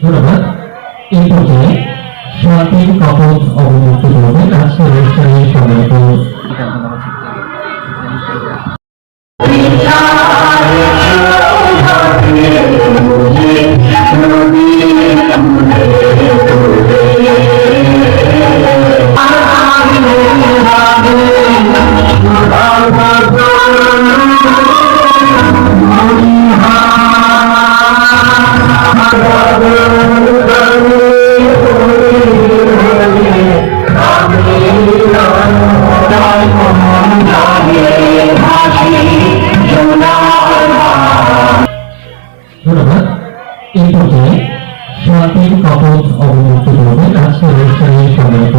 ধন্যবাদ এই পর্যায়ে শান্তির কপট শান্তির কপট অবমুক্ত করবেন আজকের অনুষ্ঠানে সম্মানিত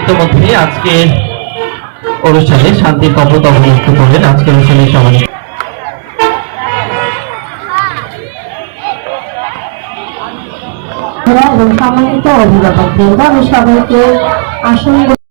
ইতিমধ্যে আজকে অনুষ্ঠানে শান্তির কপট অবমুক্ত করবেন আজকের অনুষ্ঠানে সম্মানিত সম্মানিত অভিভাবকবৃন্দ আমি সবাইকে আসন